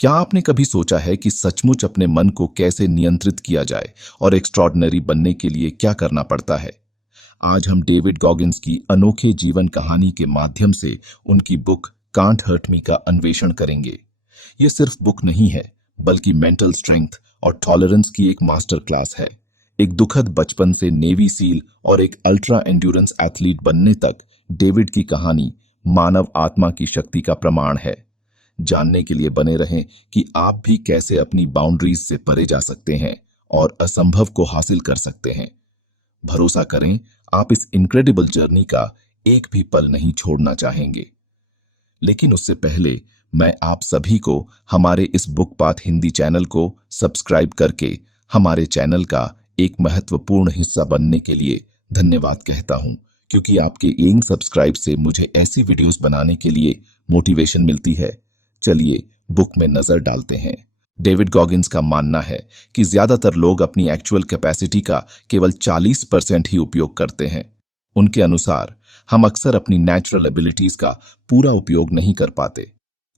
क्या आपने कभी सोचा है कि सचमुच अपने मन को कैसे नियंत्रित किया जाए और एक्स्ट्रॉर्डिनरी बनने के लिए क्या करना पड़ता है? आज हम डेविड गॉगिन्स की अनोखे जीवन कहानी के माध्यम से उनकी बुक कांट हर्ट मी का अन्वेषण करेंगे। ये सिर्फ बुक नहीं है, बल्कि मेंटल स्ट्रेंथ और टॉलरेंस की एक मास्टर क्लास है। एक दुखद बचपन से नेवी सील और एक अल्ट्रा एंड्योरेंस एथलीट बनने तक डेविड की कहानी मानव आत्मा की शक्ति का प्रमाण है। जानने के लिए बने रहें कि आप भी कैसे अपनी बाउंड्रीज से परे जा सकते हैं और असंभव को हासिल कर सकते हैं। भरोसा करें, आप इस इनक्रेडिबल जर्नी का एक भी पल नहीं छोड़ना चाहेंगे। लेकिन उससे पहले मैं आप सभी को हमारे इस बुक पाथ हिंदी चैनल को सब्सक्राइब करके हमारे चैनल का एक महत्वपूर्ण हिस्सा बनने के लिए धन्यवाद कहता हूं, क्योंकि आपके एक सब्सक्राइब से मुझे ऐसी वीडियोस बनाने के लिए मोटिवेशन मिलती है। चलिए बुक में नजर डालते हैं। डेविड गॉगिन्स का मानना है कि ज्यादातर लोग अपनी एक्चुअल कैपेसिटी का केवल 40% ही उपयोग करते हैं। उनके अनुसार हम अक्सर अपनी नेचुरल एबिलिटीज का पूरा उपयोग नहीं कर पाते।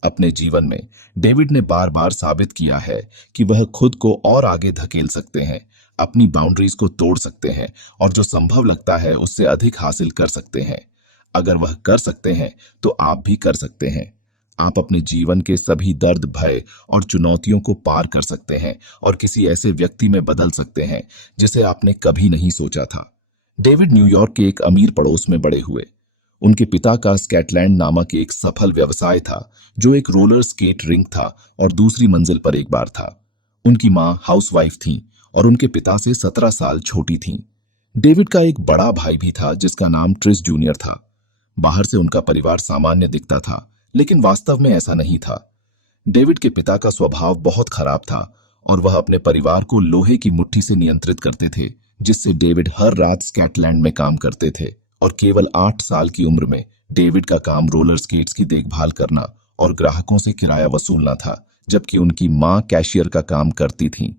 अपने जीवन में डेविड ने बार बार साबित किया है कि वह खुद को और आगे धकेल सकते हैं, अपनी बाउंड्रीज को तोड़ सकते हैं और जो संभव लगता है उससे अधिक हासिल कर सकते हैं। अगर वह कर सकते हैं तो आप भी कर सकते हैं। आप अपने जीवन के सभी दर्द, भय और चुनौतियों को पार कर सकते हैं और किसी ऐसे व्यक्ति में बदल सकते हैं जिसे आपने कभी नहीं सोचा था। डेविड न्यूयॉर्क के एक अमीर पड़ोस में बड़े हुए। उनके पिता का स्कैटलैंड नामक एक सफल व्यवसाय था, जो एक रोलर स्केट रिंक था और दूसरी मंजिल पर एक बार था। उनकी मां हाउसवाइफ थीं और उनके पिता से 17 साल छोटी थीं। डेविड का एक बड़ा भाई भी था जिसका नाम ट्रिस जूनियर था। बाहर से उनका परिवार सामान्य दिखता था, लेकिन वास्तव में ऐसा नहीं था। डेविड के पिता का स्वभाव बहुत खराब था और वह अपने परिवार को लोहे की मुट्ठी से नियंत्रित करते थे, जिससे डेविड हर रात स्कैटलैंड में काम करते थे। और केवल 8 साल की उम्र में डेविड का काम रोलर स्केट्स की देखभाल करना और ग्राहकों से किराया वसूलना था, जबकि उनकी मां कैशियर का काम करती थीं।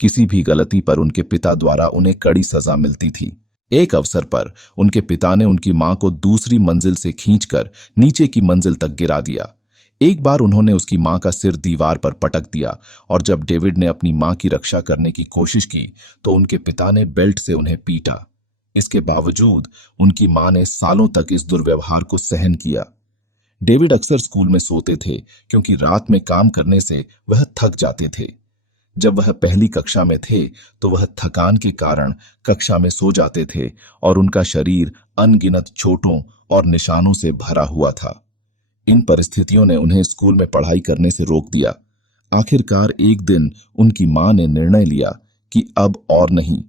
किसी भी गलती पर उनके पिता द्वारा उन्हें कड़ी सजा मिलती थी। एक अवसर पर उनके पिता ने उनकी मां को दूसरी मंजिल से खींचकर नीचे की मंजिल तक गिरा दिया। एक बार उन्होंने उसकी मां का सिर दीवार पर पटक दिया और जब डेविड ने अपनी मां की रक्षा करने की कोशिश की तो उनके पिता ने बेल्ट से उन्हें पीटा। इसके बावजूद उनकी मां ने सालों तक इस दुर्व्यवहार को सहन किया। डेविड अक्सर स्कूल में सोते थे, क्योंकि रात में काम करने से वह थक जाते थे। जब वह पहली कक्षा में थे तो वह थकान के कारण कक्षा में सो जाते थे और उनका शरीर अनगिनत चोटों और निशानों से भरा हुआ था। इन परिस्थितियों ने उन्हें स्कूल में पढ़ाई करने से रोक दिया। आखिरकार एक दिन उनकी मां ने निर्णय लिया कि अब और नहीं।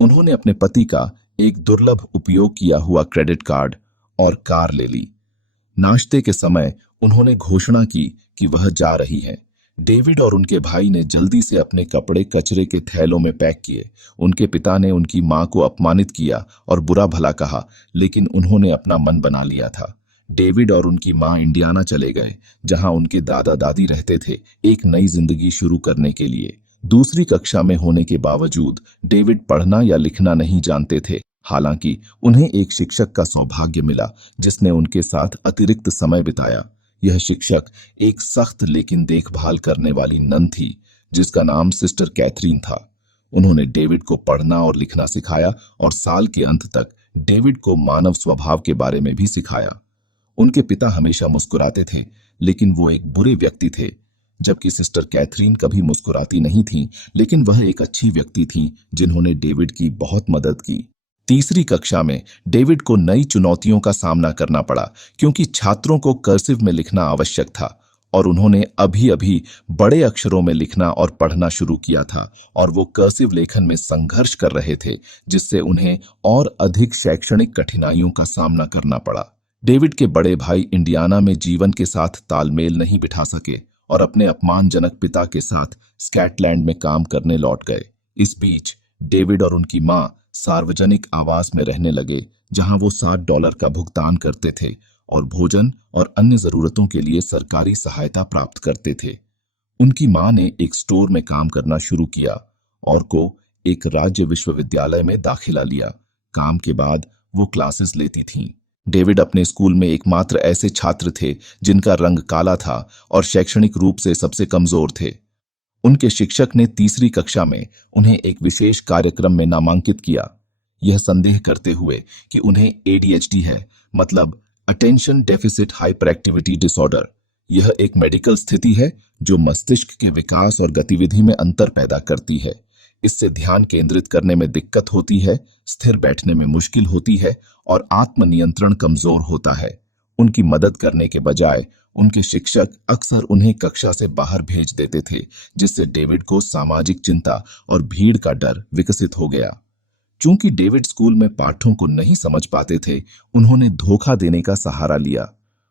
उन्होंने अपने पति का एक दुर्लभ उपयोग किया हुआ क्रेडिट कार्ड और कार ले ली। नाश्ते के समय उन्होंने घोषणा की कि वह जा रही है। डेविड और उनके भाई ने जल्दी से अपने कपड़े कचरे के थैलों में पैक किए। उनके पिता ने उनकी मां को अपमानित किया और बुरा भला कहा, लेकिन उन्होंने अपना मन बना लिया था। डेविड और उनकी मां इंडियाना चले गए, जहां उनके दादा दादी रहते थे, एक नई जिंदगी शुरू करने के लिए। दूसरी कक्षा में होने के बावजूद डेविड पढ़ना या लिखना नहीं जानते थे। हालांकि उन्हें एक शिक्षक का सौभाग्य मिला जिसने उनके साथ अतिरिक्त समय बिताया। यह शिक्षक एक सख्त लेकिन देखभाल करने वाली नन थी, जिसका नाम सिस्टर कैथरीन था। उन्होंने डेविड को पढ़ना और लिखना सिखाया और साल के अंत तक डेविड को मानव स्वभाव के बारे में भी सिखाया। उनके पिता हमेशा मुस्कुराते थे, लेकिन वो एक बुरे व्यक्ति थे, जबकि सिस्टर कैथरीन कभी मुस्कुराती नहीं थी, लेकिन वह एक अच्छी व्यक्ति थी जिन्होंने डेविड की बहुत मदद की। तीसरी कक्षा में डेविड को नई चुनौतियों का सामना करना पड़ा, क्योंकि छात्रों को कर्सिव में लिखना आवश्यक था और उन्होंने अभी अभी बड़े अक्षरों में लिखना और पढ़ना शुरू किया था और वो कर्सिव लेखन में संघर्ष कर रहे थे, जिससे उन्हें और अधिक शैक्षणिक कठिनाइयों का सामना करना पड़ा। डेविड के बड़े भाई इंडियाना में जीवन के साथ तालमेल नहीं बिठा सके और अपने अपमानजनक पिता के साथ स्कॉटलैंड में काम करने लौट गए। इस बीच डेविड और उनकी मां सार्वजनिक आवास में रहने लगे, जहां वो $60 का भुगतान करते थे और भोजन और अन्य जरूरतों के लिए सरकारी सहायता प्राप्त करते थे। उनकी मां ने एक स्टोर में काम करना शुरू किया और को एक राज्य विश्वविद्यालय में दाखिला लिया। काम के बाद वो क्लासेस लेती थीं। डेविड अपने स्कूल में एकमात्र ऐसे छात्र थे जिनका रंग काला था और शैक्षणिक रूप से सबसे कमजोर थे। उनके शिक्षक ने तीसरी कक्षा में उन्हें एक विशेष कार्यक्रम में नामांकित किया, यह संदेह करते हुए कि उन्हें एडीएचडी है, मतलब attention deficit hyper activity disorder. यह एक मेडिकल स्थिति है जो मस्तिष्क के विकास और गतिविधि में अंतर पैदा करती है। इससे ध्यान केंद्रित करने में दिक्कत होती है, स्थिर बैठने में मुश्किल होती है और आत्मनियंत्रण कमजोर होता है। उनकी मदद करने के बजाय उनके शिक्षक अक्सर उन्हें कक्षा से बाहर भेज देते थे, जिससे डेविड को सामाजिक चिंता और भीड़ का डर विकसित हो गया। चूंकि डेविड स्कूल में पाठों को नहीं समझ पाते थे, उन्होंने धोखा देने का सहारा लिया।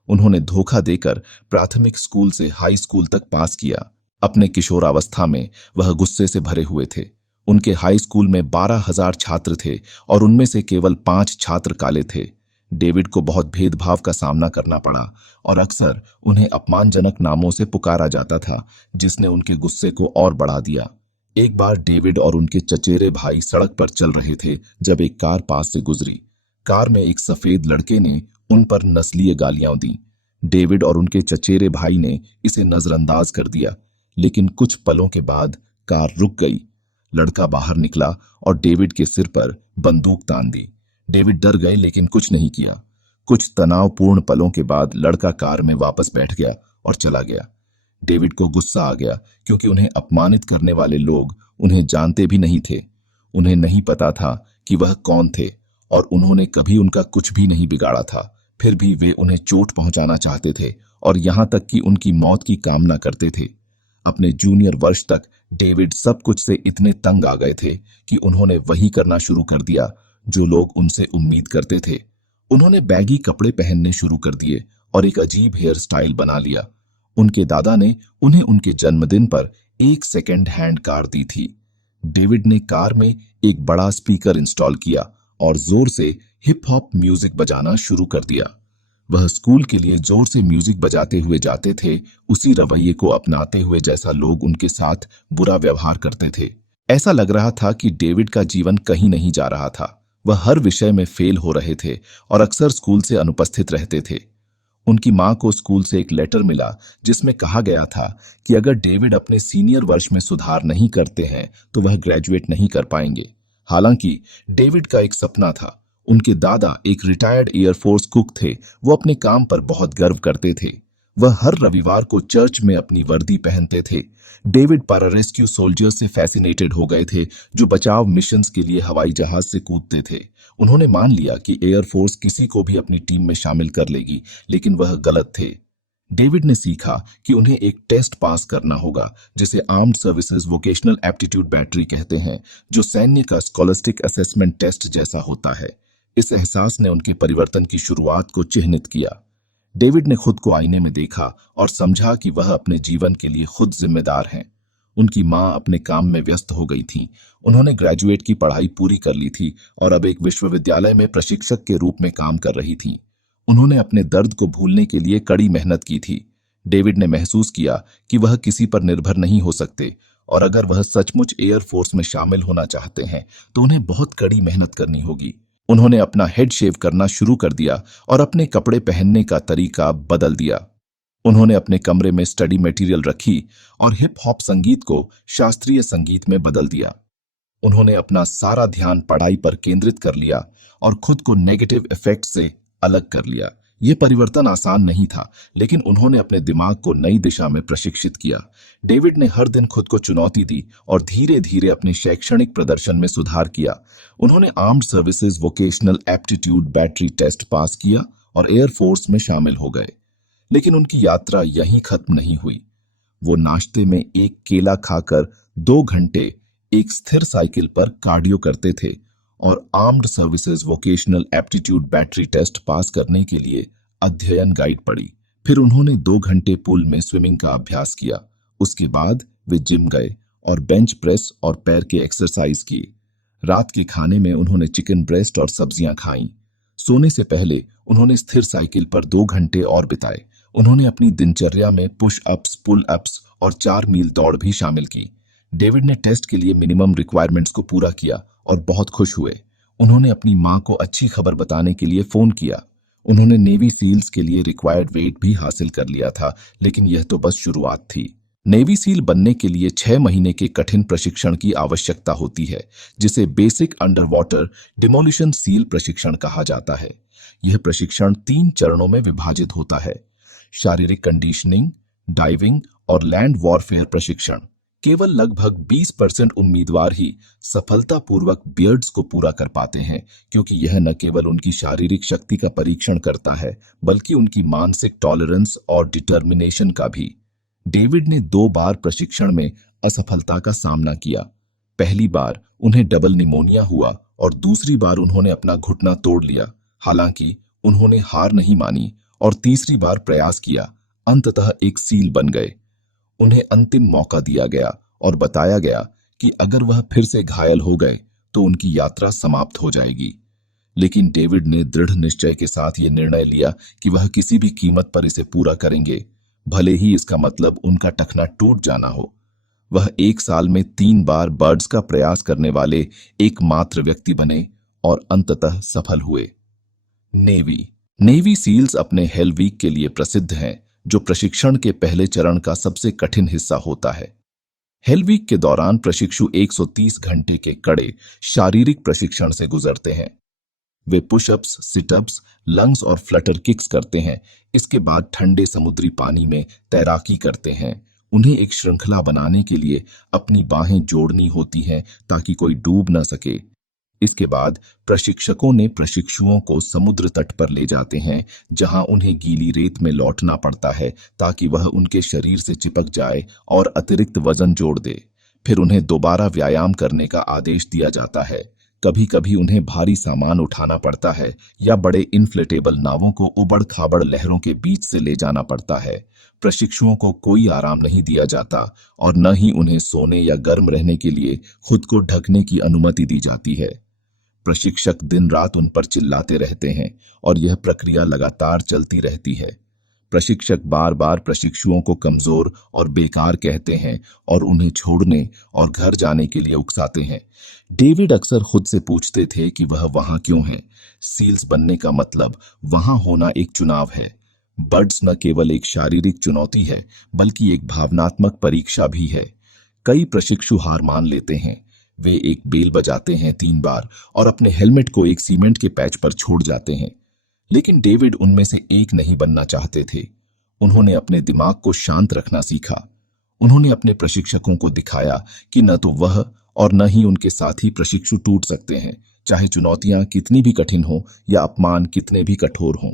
उन्होंने धोखा देकर प्राथमिक स्कूल से हाई स्कूल तक पास किया। अपने किशोरावस्था में वह गुस्से से भरे हुए थे। उनके हाई स्कूल में 12,000 छात्र थे और उनमें से केवल 5 छात्र काले थे। डेविड को बहुत भेदभाव का सामना करना पड़ा और अक्सर उन्हें अपमानजनक नामों से पुकारा जाता था, जिसने उनके गुस्से को और बढ़ा दिया। एक बार डेविड और उनके चचेरे भाई सड़क पर चल रहे थे जब एक कार पास से गुजरी। कार में एक सफेद लड़के ने उन पर नस्लीय गालियां दी। डेविड और उनके चचेरे भाई ने इसे नजरअंदाज कर दिया, लेकिन कुछ पलों के बाद कार रुक गई। लड़का बाहर निकला और डेविड के सिर पर बंदूक तान दी। डेविड डर गए लेकिन कुछ नहीं किया। कुछ तनावपूर्ण पलों के बाद लड़का कार में वापस बैठ गया और चला गया। डेविड को गुस्सा आ गया क्योंकि उन्हें अपमानित करने वाले लोग उन्हें जानते भी नहीं थे। उन्हें नहीं पता था कि वह कौन थे और उन्होंने कभी उनका कुछ भी नहीं बिगाड़ा था। फिर भी वे उन्हें चोट पहुंचाना चाहते थे और यहां तक कि उनकी मौत की कामना करते थे। अपने जूनियर वर्ष तक डेविड सब कुछ से इतने तंग आ गए थे कि उन्होंने वही करना शुरू कर दिया जो लोग उनसे उम्मीद करते थे। उन्होंने बैगी कपड़े पहनने शुरू कर दिए और एक अजीब हेयर स्टाइल बना लिया। उनके दादा ने उन्हें उनके जन्मदिन पर एक सेकेंड हैंड कार दी थी। डेविड ने कार में एक बड़ा स्पीकर इंस्टॉल किया और जोर से हिप हॉप म्यूजिक बजाना शुरू कर दिया। वह स्कूल के लिए जोर से म्यूजिक बजाते हुए जाते थे, उसी रवैये को अपनाते हुए जैसा लोग उनके साथ बुरा व्यवहार करते थे। ऐसा लग रहा था कि डेविड का जीवन कहीं नहीं जा रहा था। वह हर विषय में फेल हो रहे थे और अक्सर स्कूल से अनुपस्थित रहते थे। उनकी मां को स्कूल से एक लेटर मिला जिसमें कहा गया था कि अगर डेविड अपने सीनियर वर्ष में सुधार नहीं करते हैं तो वह ग्रेजुएट नहीं कर पाएंगे। हालांकि डेविड का एक सपना था। उनके दादा एक रिटायर्ड एयरफोर्स कुक थे। वो अपने काम पर बहुत गर्व करते थे। वह हर रविवार को चर्च में अपनी वर्दी पहनते थे। डेविड पैरारेस्क्यू सोल्जर्स से फैसिनेटेड हो गए थे जो बचाव मिशंस के लिए हवाई जहाज से कूदते थे। उन्होंने मान लिया कि एयरफोर्स किसी को भी अपनी टीम में शामिल कर लेगी, लेकिन वह गलत थे। डेविड ने सीखा कि उन्हें एक टेस्ट पास करना होगा जिसे armed services vocational aptitude battery कहते हैं, जो सैन्य का स्कॉलस्टिक असेसमेंट टेस्ट जैसा होता है। इस एहसास ने उनके परिवर्तन की शुरुआत को चिह्नित किया। डेविड ने खुद को आईने में देखा और समझा कि वह अपने जीवन के लिए खुद जिम्मेदार हैं। उनकी मां अपने काम में व्यस्त हो गई थी। उन्होंने ग्रेजुएट की पढ़ाई पूरी कर ली थी और अब एक विश्वविद्यालय में प्रशिक्षक के रूप में काम कर रही थी। उन्होंने अपने दर्द को भूलने के लिए कड़ी मेहनत की थी। डेविड ने महसूस किया कि वह किसी पर निर्भर नहीं हो सकते और अगर वह सचमुच एयरफोर्स में शामिल होना चाहते हैं तो उन्हें बहुत कड़ी मेहनत करनी होगी। उन्होंने अपना हेड शेव करना शुरू कर दिया और अपने कपड़े पहनने का तरीका बदल दिया। उन्होंने अपने कमरे में स्टडी मटेरियल रखी और हिप हॉप संगीत को शास्त्रीय संगीत में बदल दिया। उन्होंने अपना सारा ध्यान पढ़ाई पर केंद्रित कर लिया और खुद को नेगेटिव इफेक्ट से अलग कर लिया। यह परिवर्तन आसान नहीं था, लेकिन उन्होंने अपने दिमाग को नई दिशा में प्रशिक्षित किया। डेविड ने हर दिन खुद को चुनौती दी और धीरे धीरे अपने शैक्षणिक प्रदर्शन में सुधार किया। उन्होंने armed services vocational aptitude battery test pass किया और एयरफोर्स में शामिल हो गए। लेकिन उनकी यात्रा यहीं खत्म नहीं हुई। वो नाश्ते में एक केला खाकर 2 घंटे एक स्थिर साइकिल पर कार्डियो करते थे और armed services vocational aptitude battery test pass करने के लिए अध्ययन गाइड पढ़ी। फिर उन्होंने 2 घंटे पूल में स्विमिंग का अभ्यास किया। उसके बाद वे जिम गए और बेंच प्रेस और पैर के एक्सरसाइज किए। रात के खाने में उन्होंने चिकन ब्रेस्ट और सब्जियां खाईं। सोने से पहले उन्होंने स्थिर साइकिल पर 2 घंटे और बिताए। उन्होंने अपनी दिनचर्या में पुश अप्स, पुल अप्स और 4 मील दौड़ भी शामिल की। डेविड ने टेस्ट के लिए मिनिमम रिक्वायरमेंट्स को पूरा किया और बहुत खुश हुए। उन्होंने अपनी मां को अच्छी खबर बताने के लिए फोन किया। उन्होंने नेवी सील्स के लिए रिक्वायर्ड वेट भी हासिल कर लिया था, लेकिन यह तो बस शुरुआत थी। नेवी सील बनने के लिए 6 महीने के कठिन प्रशिक्षण की आवश्यकता होती है, जिसे basic under water demolition seal प्रशिक्षण कहा जाता है। यह प्रशिक्षण 3 चरणों में विभाजित होता है: शारीरिक कंडीशनिंग, डाइविंग और लैंड वॉरफेयर प्रशिक्षण। केवल लगभग 20% उम्मीदवार ही सफलतापूर्वक बियर्ड्स को पूरा कर पाते हैं, क्योंकि यह न केवल उनकी शारीरिक शक्ति का परीक्षण करता है, बल्कि उनकी मानसिक टॉलरेंस और डिटर्मिनेशन का भी। डेविड ने 2 बार प्रशिक्षण में असफलता का सामना किया। पहली बार उन्हें डबल निमोनिया हुआ और दूसरी बार उन्होंने अपना घुटना तोड़ लिया। हालांकि उन्होंने हार नहीं मानी और तीसरी बार प्रयास किया। अंततः एक सील बन गए। उन्हें अंतिम मौका दिया गया और बताया गया कि अगर वह फिर से घायल हो गए तो उनकी यात्रा समाप्त हो जाएगी। लेकिन डेविड ने दृढ़ निश्चय के साथ यह निर्णय लिया कि वह किसी भी कीमत पर इसे पूरा करेंगे, भले ही इसका मतलब उनका टखना टूट जाना हो। वह 1 साल में 3 बार बर्ड्स का प्रयास करने वाले एकमात्र व्यक्ति बने और अंततः सफल हुए। नेवी नेवी सील्स अपने हेल वीक के लिए प्रसिद्ध हैं, जो प्रशिक्षण के पहले चरण का सबसे कठिन हिस्सा होता है। हेल वीक के दौरान प्रशिक्षु 130 घंटे के कड़े शारीरिक प्रशिक्षण से गुजरते हैं। वे पुशअप्स, सिटअप्स, लंग्स और फ्लटर किक्स करते हैं। इसके बाद ठंडे समुद्री पानी में तैराकी करते हैं। उन्हें एक श्रृंखला बनाने के लिए अपनी बाहें जोड़नी होती हैं ताकि कोई डूब न सके। इसके बाद प्रशिक्षकों ने प्रशिक्षुओं को समुद्र तट पर ले जाते हैं, जहां उन्हें गीली रेत में लौटना पड़ता है ताकि वह उनके शरीर से चिपक जाए और अतिरिक्त वजन जोड़ दे। फिर उन्हें दोबारा व्यायाम करने का आदेश दिया जाता है। कभी कभी उन्हें भारी सामान उठाना पड़ता है या बड़े इन्फ्लेटेबल नावों को उबड़ खाबड़ लहरों के बीच से ले जाना पड़ता है। प्रशिक्षुओं को कोई आराम नहीं दिया जाता और न ही उन्हें सोने या गर्म रहने के लिए खुद को ढकने की अनुमति दी जाती है। प्रशिक्षक दिन रात उन पर चिल्लाते रहते हैं और यह प्रक्रिया लगातार चलती रहती है। प्रशिक्षक बार बार प्रशिक्षुओं को कमजोर और बेकार कहते हैं और उन्हें छोड़ने और घर जाने के लिए उकसाते हैं। डेविड अक्सर खुद से पूछते थे कि वह वहां क्यों है। सील्स बनने का मतलब वहां होना एक चुनाव है। बर्ड्स न केवल एक शारीरिक चुनौती है, बल्कि एक भावनात्मक परीक्षा भी है। कई प्रशिक्षु हार मान लेते हैं। वे एक बेल बजाते हैं 3 बार और अपने हेलमेट को एक सीमेंट के पैच पर छोड़ जाते हैं। लेकिन डेविड उनमें से एक नहीं बनना चाहते थे। उन्होंने अपने दिमाग को शांत रखना सीखा। उन्होंने अपने प्रशिक्षकों को दिखाया कि न तो वह और न ही उनके साथी प्रशिक्षु टूट सकते हैं, चाहे चुनौतियां कितनी भी कठिन हो या अपमान कितने भी कठोर हों।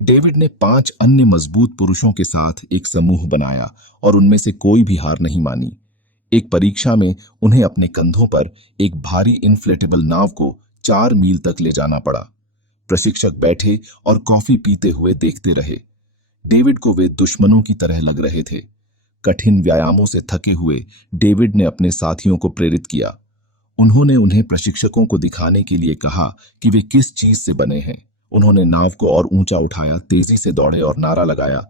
डेविड ने 5 अन्य मजबूत पुरुषों के साथ एक समूह बनाया और उनमें से कोई भी हार नहीं मानी। एक परीक्षा में उन्हें अपने कंधों पर एक भारी इन्फ्लेटेबल नाव को 4 मील तक ले जाना पड़ा। प्रशिक्षक बैठे और कॉफी पीते हुए देखते रहे। डेविड को वे दुश्मनों की तरह लग रहे थे। कठिन व्यायामों से थके हुए डेविड ने अपने साथियों को प्रेरित किया। उन्होंने उन्हें प्रशिक्षकों को दिखाने के लिए कहा कि वे किस चीज से बने हैं। उन्होंने नाव को और ऊंचा उठाया, तेजी से दौड़े और नारा लगाया,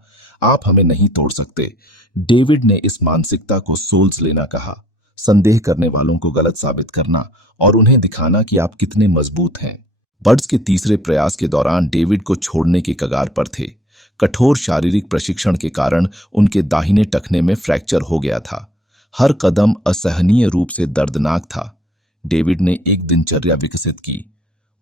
आप हमें नहीं तोड़ सकते। डेविड ने इस मानसिकता को सोल्स लेना कहा, संदेह करने वालों को गलत साबित करना और उन्हें दिखाना कि आप कितने मजबूत हैं। बर्ड्स के तीसरे प्रयास के दौरान डेविड को छोड़ने के कगार पर थे। कठोर शारीरिक प्रशिक्षण के कारण उनके दाहिने टखने में फ्रैक्चर हो गया था। हर कदम असहनीय रूप से दर्दनाक था। डेविड ने एक दिनचर्या विकसित की।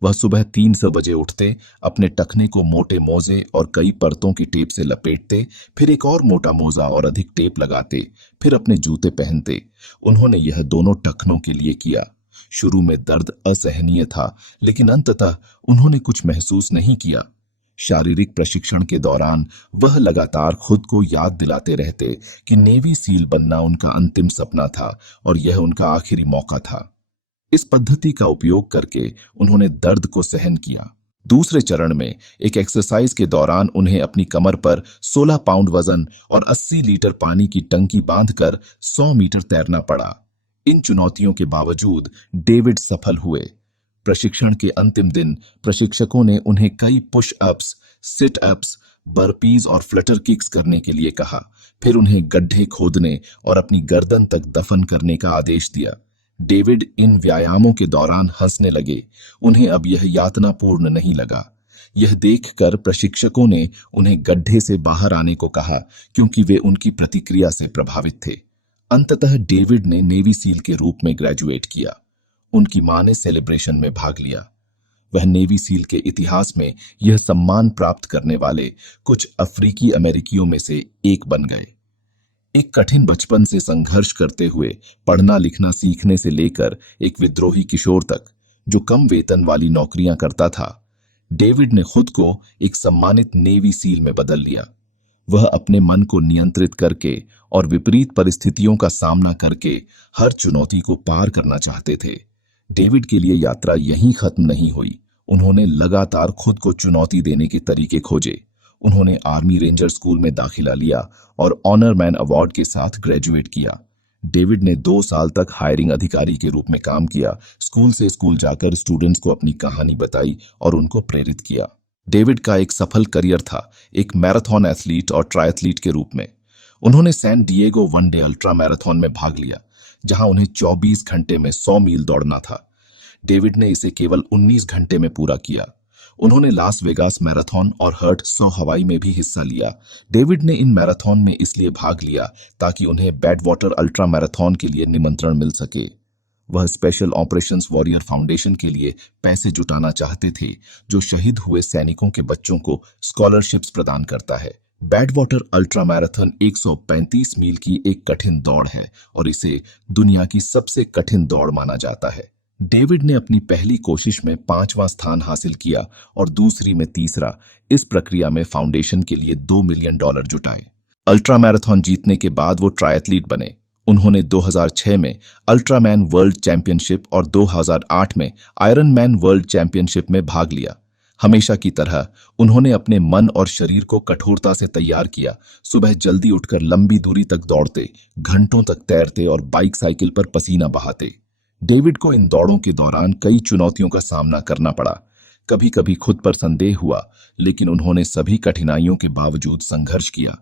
वह सुबह 300 बजे उठते, अपने टखने को मोटे मोजे और कई परतों की टेप से लपेटते, फिर एक और मोटा मोजा और अधिक टेप लगाते, फिर अपने जूते पहनते। उन्होंने यह दोनों टखनों के लिए किया। शुरू में दर्द असहनीय था, लेकिन अंततः उन्होंने कुछ महसूस नहीं किया। शारीरिक प्रशिक्षण के दौरान वह लगातार खुद को याद दिलाते रहते कि नेवी सील बनना उनका अंतिम सपना था और यह उनका आखिरी मौका था। इस पद्धति का उपयोग करके उन्होंने दर्द को सहन किया। दूसरे चरण में एक एक्सरसाइज के दौरान उन्हें अपनी कमर पर 16 पाउंड वजन और 80 लीटर पानी की टंकी बांधकर 100 मीटर तैरना पड़ा। इन चुनौतियों के बावजूद डेविड सफल हुए। प्रशिक्षण के अंतिम दिन प्रशिक्षकों ने उन्हें कई push ups, sit ups, burpees और फ्लटर किक्स करने के लिए कहा। फिर उन्हें गड्ढे खोदने और अपनी गर्दन तक दफन करने का आदेश दिया। डेविड इन व्यायामों के दौरान हंसने लगे। उन्हें अब यह यातनापूर्ण नहीं लगा। यह देखकर प्रशिक्षकों ने उन्हें गड्ढे से बाहर आने को कहा क्योंकि वे उनकी प्रतिक्रिया से प्रभावित थे। अंततः डेविड ने नेवी सील के रूप में ग्रेजुएट किया। उनकी मां ने सेलिब्रेशन में भाग लिया। वह नेवी सील के इतिहास में यह सम्मान प्राप्त करने वाले कुछ अफ्रीकी अमेरिकियों में से एक बन गए। एक कठिन बचपन से संघर्ष करते हुए पढ़ना लिखना सीखने से लेकर एक विद्रोही किशोर तक जो कम वेतन वाली नौकरियां करता था, डेविड ने खुद को एक सम्मानित नेवी सील में बदल लिया। वह अपने मन को नियंत्रित करके और विपरीत परिस्थितियों का सामना करके हर चुनौती को पार करना चाहते थे। डेविड के लिए यात्रा यहीं खत्म नहीं हुई। उन्होंने लगातार खुद को चुनौती देने के तरीके खोजे। उन्होंने आर्मी रेंजर स्कूल में दाखिला लिया और ऑनर मैन अवार्ड के साथ ग्रेजुएट किया। डेविड ने 2 साल तक हायरिंग अधिकारी के रूप में काम किया। स्कूल से स्कूल जाकर स्टूडेंट्स को अपनी कहानी बताई और उनको प्रेरित किया। डेविड का एक सफल करियर था, एक मैराथन एथलीट और ट्रायथलीट के रूप में। उन्होंने San Diego one day ultra marathon में भाग लिया, जहां उन्हें 24 घंटे में 100 मील दौड़ना था। डेविड ने इसे केवल 19 घंटे में पूरा किया। उन्होंने लास वेगास मैराथन और हर्ट 100 हवाई में भी हिस्सा लिया। डेविड ने इन मैराथन में इसलिए भाग लिया ताकि उन्हें बैडवाटर अल्ट्रा मैराथन के लिए निमंत्रण मिल सके। वह स्पेशल ऑपरेशंस वॉरियर फाउंडेशन के लिए पैसे जुटाना चाहते थे, जो शहीद हुए सैनिकों के बच्चों को स्कॉलरशिप्स प्रदान करता है। बैडवाटर अल्ट्रा मैराथन 135 मील की एक कठिन दौड़ है और इसे दुनिया की सबसे कठिन दौड़ माना जाता है। डेविड ने अपनी पहली कोशिश में 5वां स्थान हासिल किया और दूसरी में तीसरा। इस प्रक्रिया में फाउंडेशन के लिए $2 मिलियन जुटाए। अल्ट्रा मैराथन जीतने के बाद वो ट्रायथलीट बने। उन्होंने 2006 में अल्ट्रामैन वर्ल्ड चैंपियनशिप और 2008 में आयरन मैन वर्ल्ड चैंपियनशिप में भाग लिया। हमेशा की तरह उन्होंने अपने मन और शरीर को कठोरता से तैयार किया। सुबह जल्दी उठकर लंबी दूरी तक दौड़ते, घंटों तक तैरते और बाइक साइकिल पर पसीना बहाते। डेविड को इन दौड़ों के दौरान कई चुनौतियों का सामना करना पड़ा। कभी कभी खुद पर संदेह हुआ, लेकिन उन्होंने सभी कठिनाइयों के बावजूद संघर्ष किया।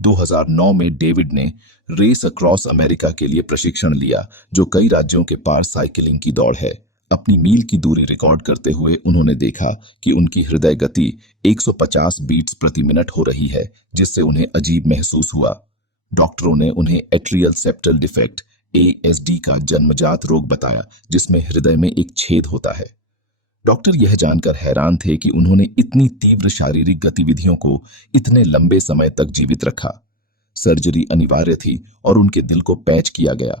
2009 में डेविड ने रेस अक्रॉस अमेरिका के लिए प्रशिक्षण लिया, जो कई राज्यों के पार साइकिलिंग की दौड़ है। अपनी मील की दूरी रिकॉर्ड करते हुए उन्होंने देखा कि उनकी हृदय गति 150 बीट्स प्रति मिनट हो रही है, जिससे उन्हें अजीब महसूस हुआ। डॉक्टरों ने उन्हें एट्रियल सेप्टल डिफेक्ट ASD का जन्मजात रोग बताया, जिसमें हृदय में एक छेद होता है। डॉक्टर यह जानकर हैरान थे कि उन्होंने इतनी तीव्र शारीरिक गतिविधियों को इतने लंबे समय तक जीवित रखा। सर्जरी अनिवार्य थी और उनके दिल को पैच किया गया।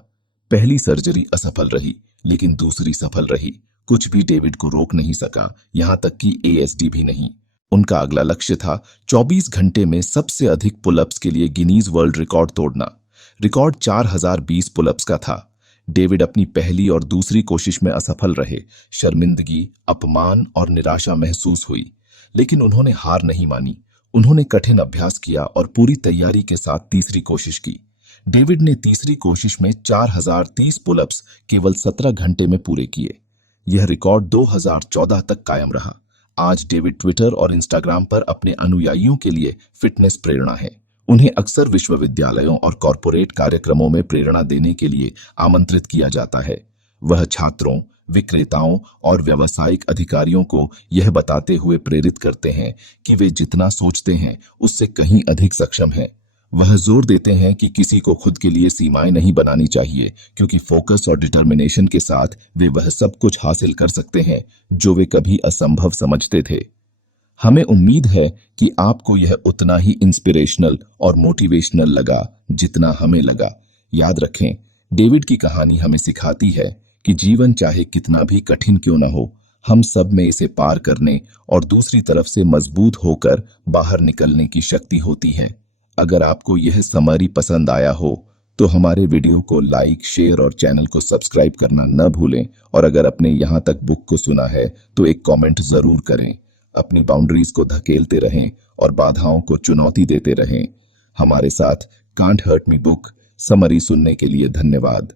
पहली सर्जरी असफल रही, लेकिन दूसरी सफल रही। कुछ भी डेविड को रोक नहीं सका, यहां तक कि ASD भी नहीं। उनका अगला लक्ष्य था 24 घंटे में सबसे अधिक पुलअप्स के लिए गिनीज वर्ल्ड रिकॉर्ड तोड़ना। रिकॉर्ड 4020 पुलअप्स का था। डेविड अपनी पहली और दूसरी कोशिश में असफल रहे। शर्मिंदगी, अपमान और निराशा महसूस हुई, लेकिन उन्होंने हार नहीं मानी। उन्होंने कठिन अभ्यास किया और पूरी तैयारी के साथ तीसरी कोशिश की। डेविड ने तीसरी कोशिश में 4030 पुलअप्स केवल 17 घंटे में पूरे किए। यह रिकॉर्ड 2014 तक कायम रहा। आज डेविड ट्विटर और इंस्टाग्राम पर अपने अनुयायियों के लिए फिटनेस प्रेरणा है। उन्हें अक्सर विश्वविद्यालयों और कॉरपोरेट कार्यक्रमों में प्रेरणा देने के लिए आमंत्रित किया जाता है। वह छात्रों, विक्रेताओं और व्यावसायिक अधिकारियों को यह बताते हुए प्रेरित करते हैं कि वे जितना सोचते हैं उससे कहीं अधिक सक्षम हैं। वह जोर देते हैं कि किसी को खुद के लिए सीमाएं नहीं बनानी चाहिए, क्योंकि फोकस और डिटर्मिनेशन के साथ वे वह सब कुछ हासिल कर सकते हैं जो वे कभी असंभव समझते थे। हमें उम्मीद है कि आपको यह उतना ही इंस्पिरेशनल और मोटिवेशनल लगा जितना हमें लगा। याद रखें, डेविड की कहानी हमें सिखाती है कि जीवन चाहे कितना भी कठिन क्यों न हो, हम सब में इसे पार करने और दूसरी तरफ से मजबूत होकर बाहर निकलने की शक्ति होती है। अगर आपको यह समरी पसंद आया हो तो हमारे वीडियो को लाइक, शेयर और चैनल को सब्सक्राइब करना न भूलें। और अगर आपने यहाँ तक बुक को सुना है तो एक कमेंट जरूर करें। अपनी बाउंड्रीज को धकेलते रहें और बाधाओं को चुनौती देते रहें। हमारे साथ can't hurt me book summary सुनने के लिए धन्यवाद।